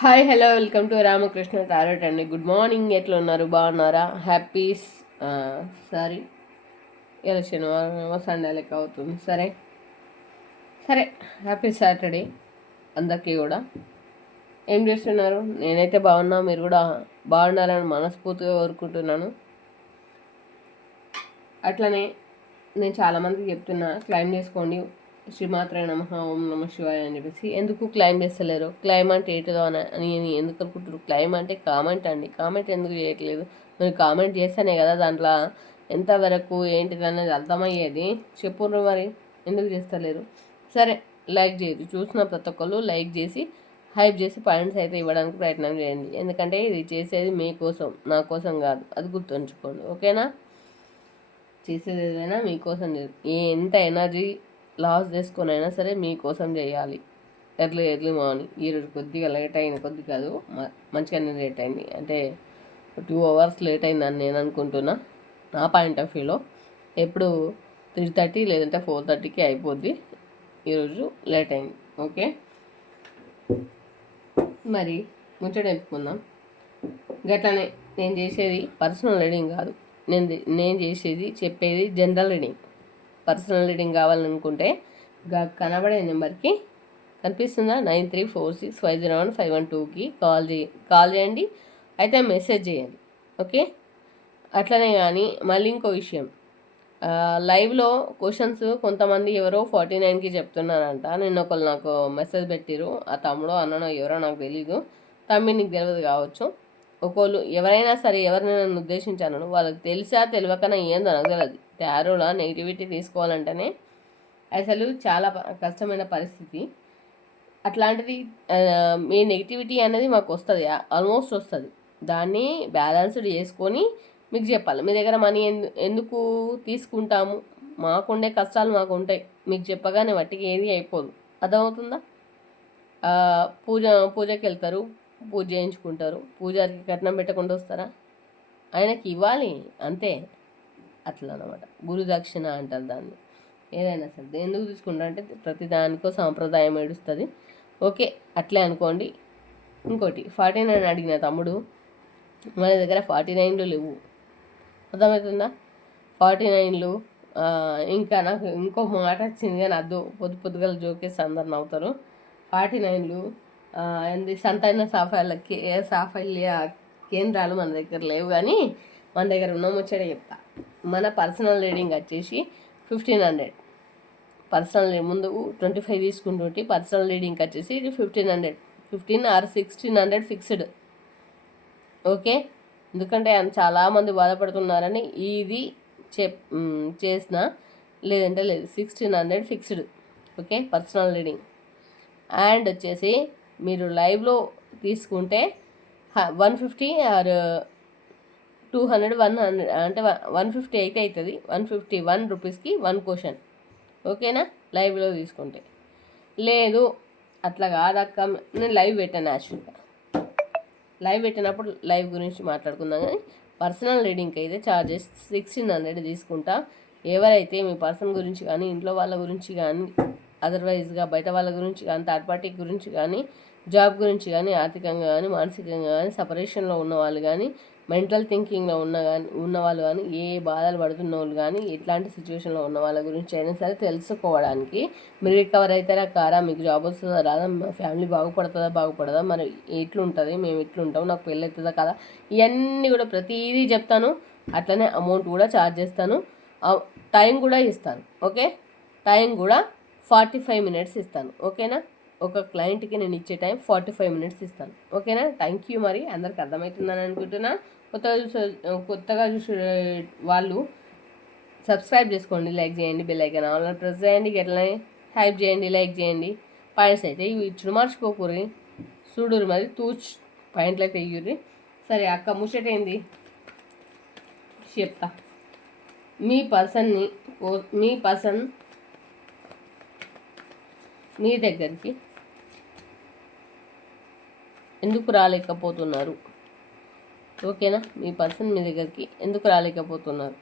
Hi hello welcome to Ramakrishna tarot అండి good morning ఎట్లా ఉన్నారు? బాగున్నారా? హ్యాపీ సారీ ఇలా శనివారం ఏమో సండే లెక్క అవుతుంది. సరే. సరే హ్యాపీ సాటర్డే అందరికీ కూడా. ఏం చేస్తున్నారు? నేనైతే బాగున్నా మీరు కూడా బాగున్నారని మనస్ఫూర్తిగా కోరుకుంటున్నాను. అట్లనే నేను చాలామందికి చెప్తున్నా క్లైమ్ చేసుకోండి. శ్రీమాత్రాయ నమ ఓం నమ శివాయ అని చెప్పేసి ఎందుకు క్లైమ్ చేస్తలేరు? క్లైమ్ అంటే ఏంటిదో అని అని ఎందుకు అనుకుంటారు క్లైమ్ అంటే కామెంట్ అండి. కామెంట్ ఎందుకు చేయట్లేదు? మీరు కామెంట్ చేస్తేనే కదా దాంట్లో ఎంతవరకు ఏంటిది అనేది అర్థమయ్యేది. చెప్పుర్రు మరి ఎందుకు చేస్తలేరు? సరే లైక్ చేయరు చూసిన ప్రతి ఒక్కరు లైక్ చేసి హైప్ చేసి పాయింట్స్ అయితే ఇవ్వడానికి ప్రయత్నం చేయండి. ఎందుకంటే ఇది చేసేది మీకోసం నా కోసం కాదు. అది గుర్తుంచుకోండి. ఓకేనా? చేసేది ఏదైనా మీకోసం ఎంత ఎనర్జీ లాస్ చేసుకొని అయినా సరే మీకోసం చేయాలి. Early early morning. ఈరోజు కొద్దిగా లేట్ అయింది కొద్ది కాదు. మంచిగానే లేట్ అయింది. అంటే టూ అవర్స్ లేట్ అయిందని నేను అనుకుంటున్నా. నా పాయింట్ ఆఫ్ వ్యూలో ఎప్పుడు త్రీ థర్టీ లేదంటే ఫోర్ థర్టీకి అయిపోద్ది. ఈరోజు లేట్ అయింది. ఓకే? మరి ముచ్చట చెప్పుకుందాం. గట్లనే నేను చేసేది పర్సనల్ రీడింగ్ కాదు. నేను నేను చేసేది చెప్పేది జనరల్ రీడింగ్. పర్సనల్ రీడింగ్ కావాలనుకుంటే కనబడే నెంబర్కి కనిపిస్తుందా? Nine three four six five zero one five one టూకి కాల్ చేయ కాల్ చేయండి. అయితే మెసేజ్ చేయండి. ఓకే? అట్లనే కానీ మళ్ళీ ఇంకో విషయం. లైవ్లో క్వశ్చన్స్ కొంతమంది ఎవరో ఫార్టీ నైన్కి చెప్తున్నారంట. నిన్న ఒకళ్ళు నాకు మెసేజ్ పెట్టిరు ఆ తమ్ముడో అన్ననో ఎవరో నాకు తెలీదు. తమ్మి నీకు తెలియదు కావచ్చు. ఒకళ్ళు ఎవరైనా సరే ఎవరిని నన్ను ఉద్దేశించాను వాళ్ళకి తెలిసా తెలియకనా ఏందో నాకు తెలియదు టారోలో నెగిటివిటీ తీసుకోవాలంటేనే అసలు చాలా కష్టమైన పరిస్థితి. అట్లాంటిది మీ నెగిటివిటీ అనేది మాకు వస్తుంది ఆల్మోస్ట్ వస్తుంది. దాన్ని బ్యాలెన్స్డ్ చేసుకొని మీకు చెప్పాలి. మీ దగ్గర మనీ ఎందు ఎందుకు తీసుకుంటాము? మాకుండే కష్టాలు మాకు ఉంటాయి మీకు చెప్పగానే వాటికి ఏది అయిపోదు. అర్థమవుతుందా? పూజ పూజకి వెళ్తారు పూజ చేయించుకుంటారు. పూజారికి కట్నం పెట్టకుండా వస్తారా? ఆయనకి ఇవ్వాలి అంతే. అట్లా అనమాట గురుదక్షిణ అంటారు దాన్ని. ఏదైనా సరే ఎందుకు తీసుకుంటా అంటే ప్రతి దానికో సాంప్రదాయం ఏడుస్తుంది. ఓకే అట్లే అనుకోండి. ఇంకోటి ఫార్టీ నైన్ అడిగిన తమ్ముడు మన దగ్గర ఫార్టీ నైన్లు లేవు. అర్థమవుతుందా? ఫార్టీ నైన్లు ఇంకా నాకు ఇంకో మాట వచ్చింది కానీ అద్దు పొద్దు పొద్దుగల జోకేసి అందరు నవ్వుతారు. ఫార్టీ నైన్లు ఏంది సంతాన సాఫల్య కే సాఫల్య కేంద్రాలు మన దగ్గర లేవు కానీ మన దగ్గర ఉన్న ముచ్చట చెప్తా. మన పర్సనల్ రీడింగ్ వచ్చేసి ఫిఫ్టీన్ హండ్రెడ్. పర్సనల్ ముందు ట్వంటీ ఫైవ్ తీసుకుంటుంటే పర్సనల్ రీడింగ్ వచ్చేసి ఇది fifteen hundred. Fifteen or sixteen hundred fixed. Okay? ఎందుకంటే ఆయన చాలామంది బాధపడుతున్నారని ఇది చెప్ చేసిన లేదంటే లేదు. Sixteen hundred fixed. Okay? Personal reading. And వచ్చేసి మీరు లైవ్లో తీసుకుంటే one fifty or two hundred one hundred అంటే వన్ ఫిఫ్టీ అయితే అవుతుంది వన్ ఫిఫ్టీ వన్ రూపీస్కి వన్ క్వశ్చన్ ఓకేనా లైవ్లో తీసుకుంటే. లేదు అట్లా కాదక్క. నేను లైవ్ పెట్టాను యాక్చువల్గా లైవ్ పెట్టినప్పుడు లైవ్ గురించి మాట్లాడుకుందాం కానీ పర్సనల్ రీడింగ్కి అయితే ఛార్జెస్ సిక్స్టీన్ హండ్రెడ్ తీసుకుంటా. ఎవరైతే మీ పర్సన్ గురించి కానీ ఇంట్లో వాళ్ళ గురించి కానీ అదర్వైజ్గా బయట వాళ్ళ గురించి కానీ థర్డ్ పార్టీ గురించి కానీ జాబ్ గురించి కానీ ఆర్థికంగా కానీ మానసికంగా కానీ సపరేషన్లో ఉన్న వాళ్ళు కానీ మెంటల్ థింకింగ్లో ఉన్న కానీ ఉన్న వాళ్ళు కానీ ఏ బాధలు పడుతున్న వాళ్ళు కానీ ఎట్లాంటి సిచ్యువేషన్లో ఉన్న వాళ్ళ గురించి అయినా సరే తెలుసుకోవడానికి మీరు రికవర్ అవుతారా కారా మీకు జాబ్ వస్తుందా రాదా మా ఫ్యామిలీ బాగుపడుతుందా బాగుపడదా మరి ఎట్లుంటుంది మేము ఎట్లుంటాం నాకు పెళ్ళి అవుతుందా కదా ఇవన్నీ కూడా ప్రతిదీ చెప్తాను. అట్లనే అమౌంట్ కూడా ఛార్జ్ చేస్తాను. టైం కూడా ఇస్తాను ఓకే? టైం కూడా ఫార్టీ ఫైవ్ మినిట్స్ ఇస్తాను ఓకేనా? ఒక క్లయింట్కి నేను ఇచ్చే టైం ఫార్టీ ఫైవ్ మినిట్స్ ఇస్తాను. ఓకేనా? థ్యాంక్ యూ మరి. అందరికి అర్థమవుతుందని అనుకుంటున్నా. కొత్తగా చూసే కొత్తగా చూసే వాళ్ళు సబ్స్క్రైబ్ చేసుకోండి లైక్ చేయండి బెల్ ఐకాన్ ఆల్ ప్రెస్ చేయండి ఎట్లనే టైప్ చేయండి లైక్ చేయండి. పాయింట్స్ అయితే ఇవి ఇచ్చుడు మర్చిపోకూరి చూడురు మరి తూచ్ పాయింట్లు అయితే ఇయ్యుర్రి సరే అక్క ముచ్చట ఏంది? చెప్తా. మీ పర్సన్ని మీ పర్సన్ మీ దగ్గరికి ఎందుకు రాలేకపోతున్నారు? ఓకేనా? మీ పర్సన్ మీ దగ్గరికి ఎందుకు రాలేకపోతున్నారు?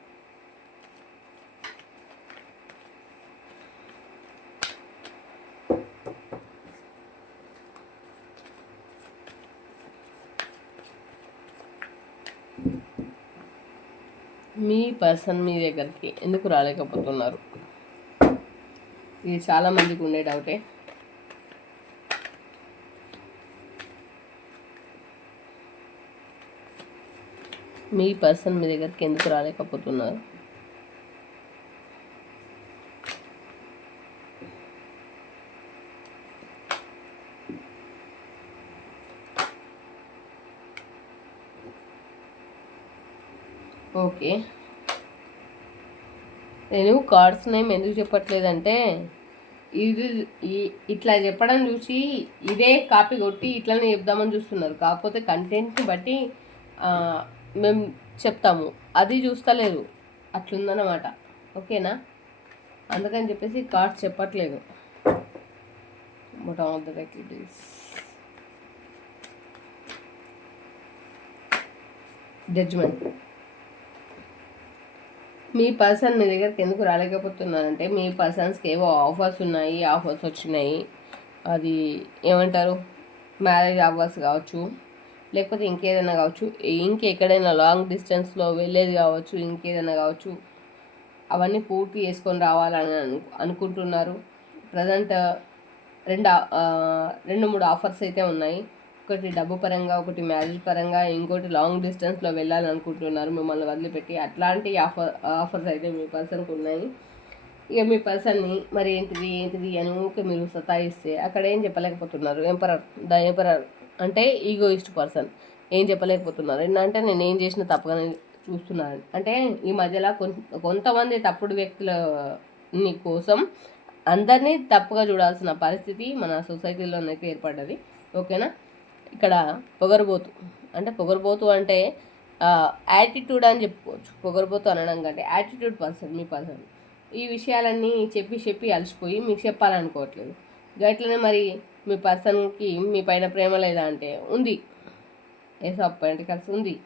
మీ పర్సన్ మీ దగ్గరికి ఎందుకు రాలేకపోతున్నారు? ఇది చాలామందికి ఉండే డౌటే. మీ పర్సన్ మీ దగ్గరికి ఎందుకు రాలేకపోతున్నారు? ఓకే. నేను కార్డ్స్ నేమ్ ఎందుకు చెప్పట్లేదంటే ఇది ఇట్లా చెప్పడం చూసి ఇదే కాపీ కొట్టి ఇట్లనే చెప్దామని చూస్తున్నారు. కాకపోతే కంటెంట్ని బట్టి మేము చెప్తాము. అది చూస్తలేదు అట్లుందన్నమాట. ఓకేనా? అందుకని చెప్పేసి కార్డ్స్ చెప్పట్లేదు. But all the activities judgement me person మీ దగ్గరికి ఎందుకు రాలేకపోతున్నారంటే మీ పర్సన్స్కి ఏవో ఆఫర్స్ ఉన్నాయి ఆఫర్స్ వచ్చినాయి. అది ఏమంటారు? మ్యారేజ్ ఆఫర్స్ కావచ్చు. లేకపోతే ఇంకేదైనా కావచ్చు. ఇంకెక్కడైనా లాంగ్ డిస్టెన్స్లో వెళ్ళేది కావచ్చు ఇంకేదైనా కావచ్చు. అవన్నీ పూర్తి చేసుకొని రావాలని అను అనుకుంటున్నారు. ప్రజెంట్ రెండు రెండు మూడు ఆఫర్స్ అయితే ఉన్నాయి. ఒకటి డబ్బు పరంగా ఒకటి మ్యారేజ్ పరంగా ఇంకోటి లాంగ్ డిస్టెన్స్లో వెళ్ళాలని అనుకుంటున్నారు. మిమ్మల్ని వదిలిపెట్టి అట్లాంటి ఆఫర్ ఆఫర్స్ అయితే మీ పర్సన్కి ఉన్నాయి. ఇక మీ పర్సన్ని మరి ఏంటిది ఏంటిది అని ఊరికే మీరు సతాయిస్తే అక్కడ ఏం చెప్పలేకపోతున్నారు. ఎంపరర్ ద ఎంపరర్ అంటే ఈగోయిస్ట్ పర్సన్ ఏం చెప్పలేకపోతున్నారు. ఏంటంటే నేను ఏం చేసిన తప్పగానే చూస్తున్నాను. అంటే ఈ మధ్యలో కొంత కొంతమంది తప్పుడు వ్యక్తులని కోసం అందరినీ తప్పుగా చూడాల్సిన పరిస్థితి మన సొసైటీలోనైతే ఏర్పడ్డది. ఓకేనా? ఇక్కడ పొగరబోతు. అంటే పొగరబోతు అంటే యాటిట్యూడ్ అని చెప్పుకోవచ్చు. పొగరబోతు అనడం కంటే యాటిట్యూడ్ పర్సన్ మీ పర్సన్ ఈ విషయాలన్నీ చెప్పి చెప్పి అలసిపోయి మీకు చెప్పాలనుకోవట్లేదు. గట్లనే మరి మీ పర్సన్కి మీ పైన ప్రేమ లేదా అంటే ఉంది. ఏస్ ఆఫ్ పెంటికల్స్ ఉంది.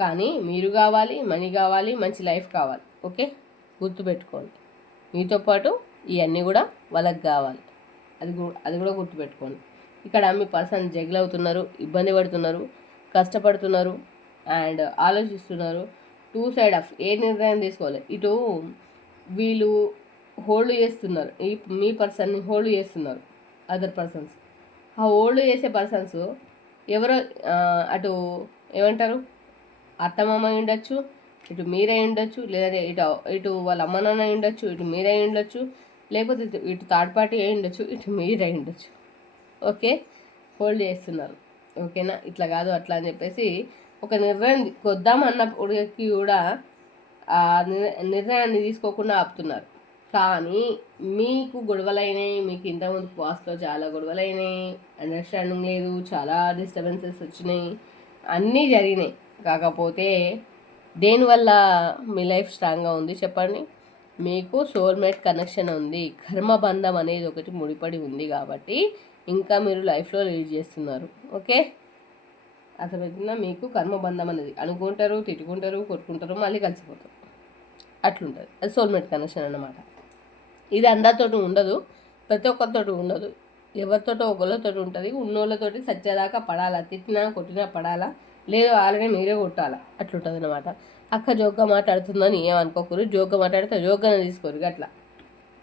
కానీ మీరు కావాలి మనీ కావాలి మంచి లైఫ్ కావాలి. ఓకే? గుర్తుపెట్టుకోండి. మీతో పాటు ఇవన్నీ కూడా వాళ్ళకి కావాలి. అది కూడా అది కూడా గుర్తుపెట్టుకోండి. ఇక్కడ మీ పర్సన్ జగిల్ అవుతున్నారు ఇబ్బంది పడుతున్నారు కష్టపడుతున్నారు అండ్ ఆలోచిస్తున్నారు. టూ సైడ్ ఆఫ్ ఏ నిర్ణయం తీసుకోవాలి? ఇటు వీళ్ళు హోల్డ్ చేస్తున్నారు. ఈ మీ పర్సన్ని హోల్డ్ చేస్తున్నారు. అదర్ పర్సన్స్ ఆ ఓల్డ్ చేసే పర్సన్స్ ఎవరో అటు ఏమంటారు? అత్తమామ ఉండొచ్చు ఇటు మీరే ఉండొచ్చు లేదా ఇటు ఇటు వాళ్ళ అమ్మ నాన్న అయి ఉండొచ్చు ఇటు మీరే ఉండొచ్చు లేకపోతే ఇటు ఇటు థర్డ్ పార్టీ అయి ఉండొచ్చు ఇటు మీరే ఉండొచ్చు. ఓకే? హోల్డ్ చేస్తున్నారు. ఓకేనా? ఇట్లా కాదు అట్లా అని చెప్పేసి ఒక నిర్ణయం కొద్దామన్నప్పటికి కూడా ఆ నిర్ణయాన్ని తీసుకోకుండా ఆపుతున్నారు. కానీ మీకు గొడవలైనాయి మీకు ఇంతకుముందు పాస్ట్లో చాలా గొడవలైనాయి అండర్స్టాండింగ్ లేదు చాలా డిస్టర్బెన్సెస్ వచ్చినాయి అన్నీ జరిగినాయి. కాకపోతే దేనివల్ల మీ లైఫ్ స్ట్రాంగ్గా ఉంది చెప్పండి? మీకు సోల్మేట్ కనెక్షన్ ఉంది కర్మబంధం అనేది ఒకటి ముడిపడి ఉంది కాబట్టి ఇంకా మీరు లైఫ్లో లీడ్ చేస్తున్నారు. ఓకే? అర్థమవుతుందా? మీకు కర్మబంధం అనేది అనుకుంటారు తిట్టుకుంటారు కొట్టుకుంటారు మళ్ళీ కలిసిపోతారు. అట్లుంటుంది. అది సోల్మేట్ కనెక్షన్ అన్నమాట. ఇది అందరితోటి ఉండదు ప్రతి ఒక్కరితోటి ఉండదు. ఎవరితోటో ఒకళ్ళతో ఉంటుంది ఉన్నోళ్ళతోటి సచ్చేదాకా పడాలా తిట్టినా కొట్టినా పడాలా లేదు వాళ్ళనే మీరే కొట్టాలా? అట్లుంటుంది అనమాట అక్క జోగ్గా మాట్లాడుతుందని ఏమనుకోకూరు జోగ్గా మాట్లాడితే జోక్గానే తీసుకోరు అట్లా.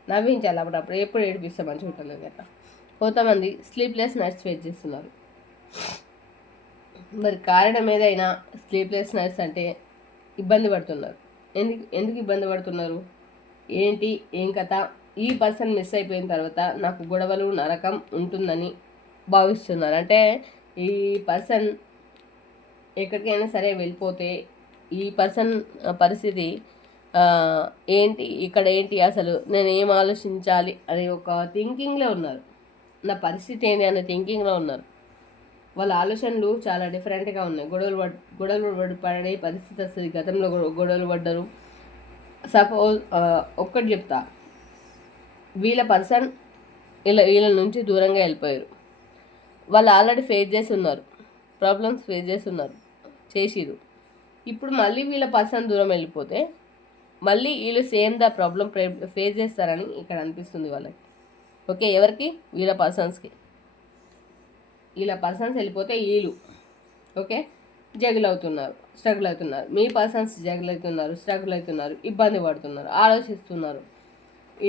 నవ్వించాలి అప్పుడప్పుడు ఎప్పుడు ఏడిపిస్తే మంచిగా ఉంటుంది అట్లా. కొంతమంది స్లీప్లెస్ నైట్స్ ఫేస్ చేస్తున్నారు. మరి కారణం ఏదైనా స్లీప్లెస్ నైట్స్ అంటే ఇబ్బంది పడుతున్నారు. ఎందుకు ఎందుకు ఇబ్బంది పడుతున్నారు? ఏంటి ఏం కథ? ఈ పర్సన్ మిస్ అయిపోయిన తర్వాత నాకు గొడవలు నరకం ఉంటుందని భావిస్తున్నారు. అంటే ఈ పర్సన్ ఎక్కడికైనా సరే వెళ్ళిపోతే ఈ పర్సన్ పరిస్థితి ఏంటి ఇక్కడ ఏంటి అసలు నేను ఏం ఆలోచించాలి అనే ఒక థింకింగ్లో ఉన్నారు. నా పరిస్థితి ఏంటి అనే థింకింగ్లో ఉన్నారు. వాళ్ళ ఆలోచనలు చాలా డిఫరెంట్గా ఉన్నాయి. గొడవలు గొడవలు పడే పరిస్థితి వస్తుంది గతంలో గొడవలు పడ్డరు. సపోజ్ ఒక్కటి చెప్తా. వీళ్ళ పర్సన్ వీళ్ళ వీళ్ళ నుంచి దూరంగా వెళ్ళిపోయారు. వాళ్ళు ఆల్రెడీ ఫేస్ చేసి ఉన్నారు. ప్రాబ్లమ్స్ ఫేస్ చేసి ఉన్నారు. చేసిరు ఇప్పుడు మళ్ళీ వీళ్ళ పర్సన్ దూరం వెళ్ళిపోతే మళ్ళీ వీళ్ళు సేమ్ ద ప్రాబ్లం ఫేస్ చేస్తారని ఇక్కడ అనిపిస్తుంది వాళ్ళకి. ఓకే ఎవరికి? వీళ్ళ పర్సన్స్కి. వీళ్ళ పర్సన్స్ వెళ్ళిపోతే వీళ్ళు. ఓకే? జగుల్ అవుతున్నారు. స్ట్రగుల్ అవుతున్నారు మీ పర్సన్స్ స్ట్రగుల్ అవుతున్నారు స్ట్రగుల్ అవుతున్నారు ఇబ్బంది పడుతున్నారు ఆలోచిస్తున్నారు.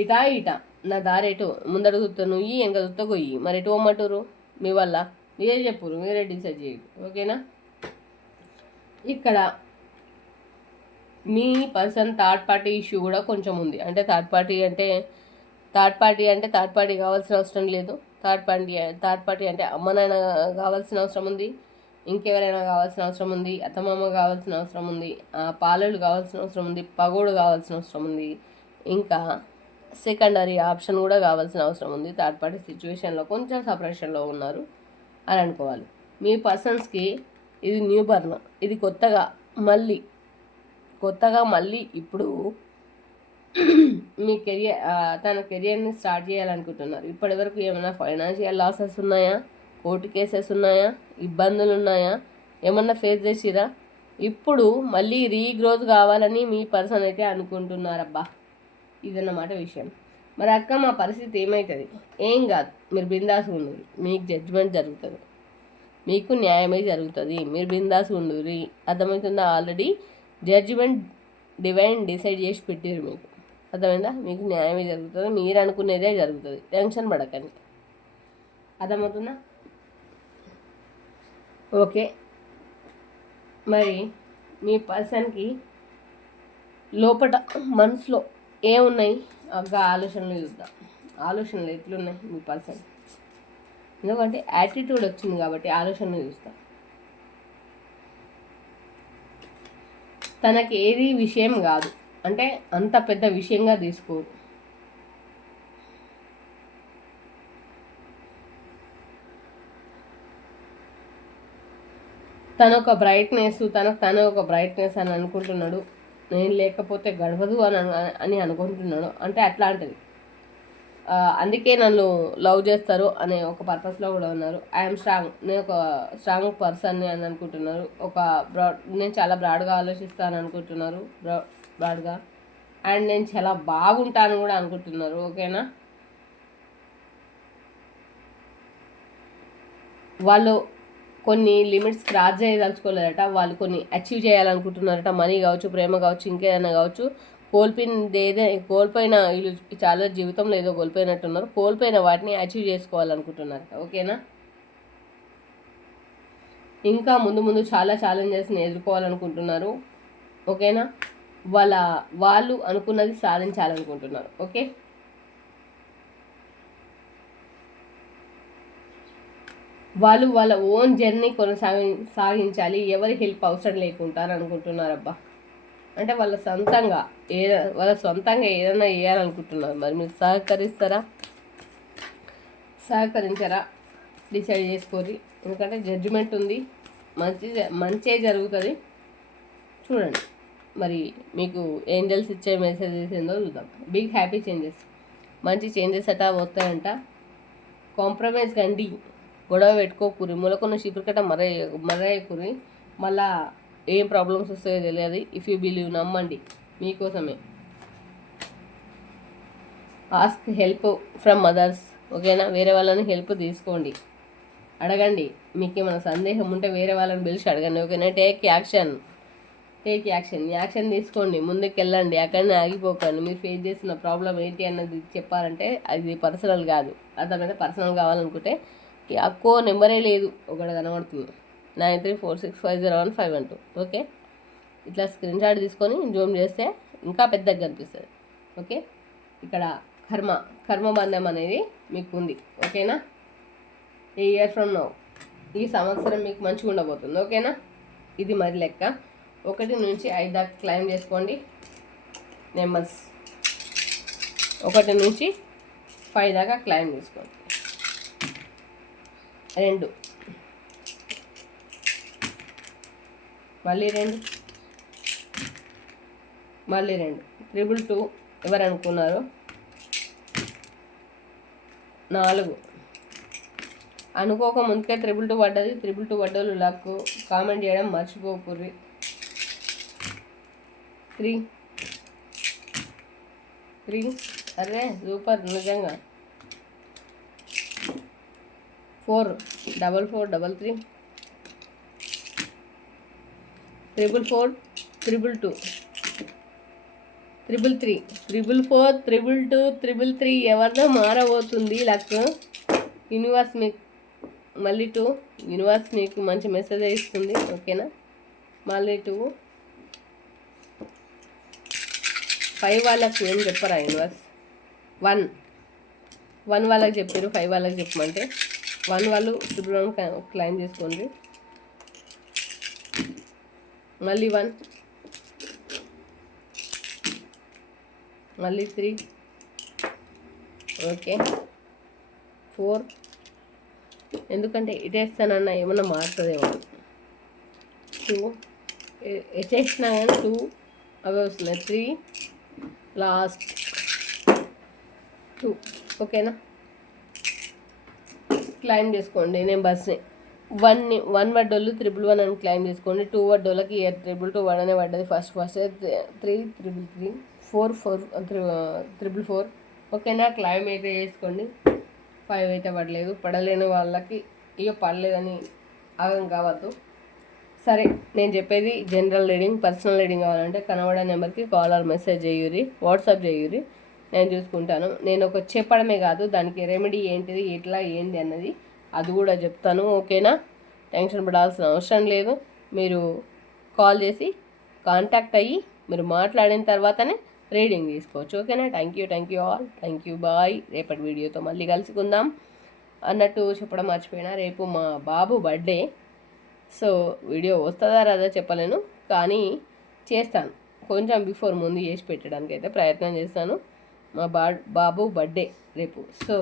ఇటా ఇటా. నా దారేటో ముందడు చూస్తా నువ్వు వెనక చూస్తా గొయ్యి. మరి ఎటు పోమంటారు మీ వల్ల. మీరే చెప్పురు మీరే డిసైడ్ చేయండి ఓకేనా? ఇక్కడ మీ పర్సన్ థర్డ్ పార్టీ ఇష్యూ కూడా కొంచెం ఉంది. అంటే థర్డ్ పార్టీ అంటే థర్డ్ పార్టీ అంటే థర్డ్ పార్టీ కావాల్సిన అవసరం లేదు. థర్డ్ పార్టీ థర్డ్ పార్టీ అంటే అమ్మనైనా కావాల్సిన అవసరం ఉంది. ఇంకెవరైనా కావాల్సిన అవసరం ఉంది అత్తమామ కావాల్సిన అవసరం ఉంది పాలలు కావాల్సిన అవసరం ఉంది పగోడు కావాల్సిన అవసరం ఉంది ఇంకా సెకండరీ ఆప్షన్ కూడా కావాల్సిన అవసరం ఉంది. థర్డ్ పార్టీ సిచ్యువేషన్లో కొంచెం సపరేషన్లో ఉన్నారు అని అనుకోవాలి. మీ పర్సన్స్కి ఇది న్యూ బర్న్ ఇది కొత్తగా మళ్ళీ కొత్తగా మళ్ళీ ఇప్పుడు మీ కెరియర్ తన కెరియర్ని స్టార్ట్ చేయాలనుకుంటున్నారు. ఇప్పటివరకు ఏమైనా ఫైనాన్షియల్ లాసెస్ ఉన్నాయా? కోర్టు కేసెస్ ఉన్నాయా? ఇబ్బందులు ఉన్నాయా ఏమన్నా ఫేస్ చేసిరా ఇప్పుడు మళ్ళీ రీగ్రోత్ కావాలని మీ పర్సన్ అయితే అనుకుంటున్నారబ్బా. ఇదన్నమాట విషయం. మరి అక్క మా పరిస్థితి ఏమవుతుంది ఏం కాదు. మీరు బిందాసు ఉండదు మీకు జడ్జ్మెంట్ జరుగుతుంది. మీకు న్యాయమే జరుగుతుంది. మీరు బిందాసు ఉండురి అర్థమవుతుందా? ఆల్రెడీ జడ్జిమెంట్ డివైన్ డిసైడ్ చేసి పెట్టారు మీకు. అర్థమైందా? మీకు న్యాయమే జరుగుతుంది. మీరు అనుకునేదే జరుగుతుంది. టెన్షన్ పడకండి. అర్థమవుతుందా? ఓకే. మరి మీ పర్సన్కి లోపల మనసులో ఏమున్నాయి? ఒక ఆలోచనలు చూద్దాం. ఆలోచనలు ఎట్లున్నాయి మీ పర్సన్? ఎందుకంటే యాటిట్యూడ్ వచ్చింది కాబట్టి ఆలోచనలు చూస్తాం. తనకి ఏది విషయం కాదు. అంటే అంత పెద్ద విషయంగా తీసుకోరు. తన ఒక బ్రైట్నెస్ తనకు తను ఒక బ్రైట్నెస్ అని అనుకుంటున్నాడు. నేను లేకపోతే గడవదు అని అని అనుకుంటున్నాడు. అంటే అట్లాంటిది. అందుకే నన్ను లవ్ చేస్తారు అనే ఒక పర్పస్లో కూడా ఉన్నారు. ఐఎమ్ స్ట్రాంగ్ నేను ఒక స్ట్రాంగ్ పర్సన్ అని అనుకుంటున్నారు. ఒక బ్రాడ్ నేను చాలా బ్రాడ్గా ఆలోచిస్తాను అనుకుంటున్నారు. బ్రా బ్రాడ్గా అండ్ నేను చాలా బాగుంటాను కూడా అనుకుంటున్నారు. ఓకేనా వాళ్ళు కొన్ని లిమిట్స్ క్రాస్ చేయదలుచుకోలేదట. వాళ్ళు కొన్ని అచీవ్ చేయాలనుకుంటున్నారట. మనీ కావచ్చు ప్రేమ కావచ్చు ఇంకేదైనా కావచ్చు. కోల్పోయింది ఏదే కోల్పోయిన వీళ్ళు చాలా జీవితంలో ఏదో కోల్పోయినట్టున్నారు. కోల్పోయిన వాటిని అచీవ్ చేసుకోవాలనుకుంటున్నారట. ఓకేనా? ఇంకా ముందు ముందు చాలా ఛాలెంజెస్ని ఎదుర్కోవాలనుకుంటున్నారు. ఓకేనా? వాళ్ళ వాళ్ళు అనుకున్నది సాధించాలనుకుంటున్నారు. ఓకే? వాళ్ళు వాళ్ళ ఓన్ జర్నీ కొనసాగి సాగించాలి. ఎవరి హెల్ప్ అవసరం లేకుండా అనుకుంటున్నారబ్బా. అంటే వాళ్ళ సొంతంగా ఏ వాళ్ళ సొంతంగా ఏదైనా చేయాలనుకుంటున్నారు. మరి మీరు సహకరిస్తారా? సహకరించరా? డిసైడ్ చేసుకోరి. ఎందుకంటే జడ్జిమెంట్ ఉంది. మంచి మంచి మంచే జరుగుతుంది. చూడండి. మరి మీకు ఏంజల్స్ ఇచ్చే మెసేజెస్ ఏందో చూద్దాం. బిగ్ హ్యాపీ చేంజెస్ మంచి చేంజెస్ అట్టా వస్తాయంట కాంప్రమైజ్ కండి. గొడవ పెట్టుకోకూరి మూలకున్న చీపురికట్ట మరే మరేయకూరి మళ్ళా ఏం ప్రాబ్లమ్స్ వస్తాయో తెలియదు. ఇఫ్ యూ బిలీవ్ నమ్మండి. మీకోసమే. ఆస్క్ హెల్ప్ ఫ్రమ్ మదర్స్ ఓకేనా? వేరే వాళ్ళని హెల్ప్ తీసుకోండి. అడగండి. మీకు ఏమైనా సందేహం ఉంటే వేరే వాళ్ళని పిలిచి అడగండి. ఓకేనా? Take action take action action తీసుకోండి. ముందుకు వెళ్ళండి అక్కడనే ఆగిపోకండి. మీరు ఫేస్ చేసిన ప్రాబ్లం ఏంటి అన్నది చెప్పారంటే అది పర్సనల్ కాదు. అర్థమైతే పర్సనల్ కావాలనుకుంటే అక్కో నెంబరే లేదు. ఒకటి కనబడుతుంది. Nine three four six five zero one five one two. Okay? ఇట్లా స్క్రీన్ షాట్ తీసుకొని జూమ్ చేస్తే ఇంకా పెద్దగా కనిపిస్తుంది. ఓకే? ఇక్కడ కర్మ కర్మ బంధం అనేది మీకు ఉంది ఓకేనా? ఏ ఇయర్ ఫ్రమ్ నో. ఈ సంవత్సరం మీకు మంచిగా ఉండబోతుంది. ఓకేనా? ఇది మరి లెక్క. ఒకటి నుంచి ఐదు దాకా క్లైమ్ చేసుకోండి. నెంబర్స్. ఒకటి నుంచి ఫైవ్ దాకా క్లైమ్ చేసుకోండి. రెండు. మళ్ళీ రెండు. మళ్ళీ రెండు. ట్రిపుల్ టూ ఎవరు అనుకున్నారు నాలుగు. అనుకోక ముందుకే త్రిబుల్ టూ పడ్డది. త్రిబుల్ టూ పడ్డోళ్ళు లక్ కామెంట్ చేయడం మర్చిపోకూర్రి. త్రీ త్రీ అరే సూపర్ నిజంగా. Four double four double three. Triple four triple two. Triple three. Triple four triple two triple three. ఎవరిదో మారబోతుంది లక్. యూనివర్స్ మీకు మళ్ళీ టూ. యూనివర్స్ మీకు మంచి మెసేజ్ ఇస్తుంది ఓకేనా? మళ్ళీ టూ. ఫైవ్ వాళ్ళకి ఏం చెప్పరా యూనివర్స్? వన్. వన్ వాళ్ళకి చెప్పారు ఫైవ్ వాళ్ళకి చెప్పమంటే. వన్ వాళ్ళు శుభ్రం క్లైమ్ చేసుకోండి. మళ్ళీ వన్. మళ్ళీ త్రీ. ఓకే. ఫోర్. ఎందుకంటే ఇటేస్తానన్నా ఏమన్నా మారుతుందేమో. టూ. ఎటేసినా కానీ టూ. అవే వస్తున్నాయి. త్రీ. లాస్ట్. టూ. ఓకేనా? క్లైమ్ చేసుకోండి. నేను బస్ని వన్ వన్ వడ్డోళ్ళు త్రిబుల్ వన్ అని క్లైమ్ చేసుకోండి. టూ వడ్డోళ్ళకి ఇయర్ ట్రిపుల్ టూ వన్ అనే పడ్డది first first three triple three four four triple four. ఓకేనా? క్లైమ్ అయితే చేసుకోండి. ఫైవ్ అయితే పడలేదు. పడలేని వాళ్ళకి ఇక పడలేదని ఆగం కావద్దు. సరే నేను చెప్పేది జనరల్ రీడింగ్ పర్సనల్ రీడింగ్ కావాలంటే కనబడే నెంబర్కి కాల్ ఆర్ మెసేజ్ చేయురి వాట్సాప్ చేయురి నేను చూసుకుంటాను. నేను ఒక చెప్పడమే కాదు దానికి రెమెడీ ఏంటిది ఎట్లా ఏంటి అన్నది అది కూడా చెప్తాను ఓకేనా? టెన్షన్ పడాల్సిన అవసరం లేదు. మీరు కాల్ చేసి కాంటాక్ట్ అయ్యి మీరు మాట్లాడిన తర్వాతనే రీడింగ్ తీసుకోవచ్చు ఓకేనా? Thank you thank you all thank you bye రేపటి వీడియోతో మళ్ళీ కలుసుకుందాం. అన్నట్టు చెప్పడం మర్చిపోయినా రేపు మా బాబు బర్త్డే సో వీడియో వస్తుందా రాదా చెప్పలేను. కానీ చేస్తాను. కొంచెం బిఫోర్ ముందు చేసి పెట్టడానికి అయితే ప్రయత్నం చేస్తాను. మా బా బాబు బర్త్డే రేపు. సో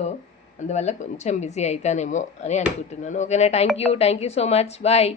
అందువల్ల కొంచెం బిజీ అవుతానేమో అని అనుకుంటున్నాను. ఓకేనా thank you thank you so much bye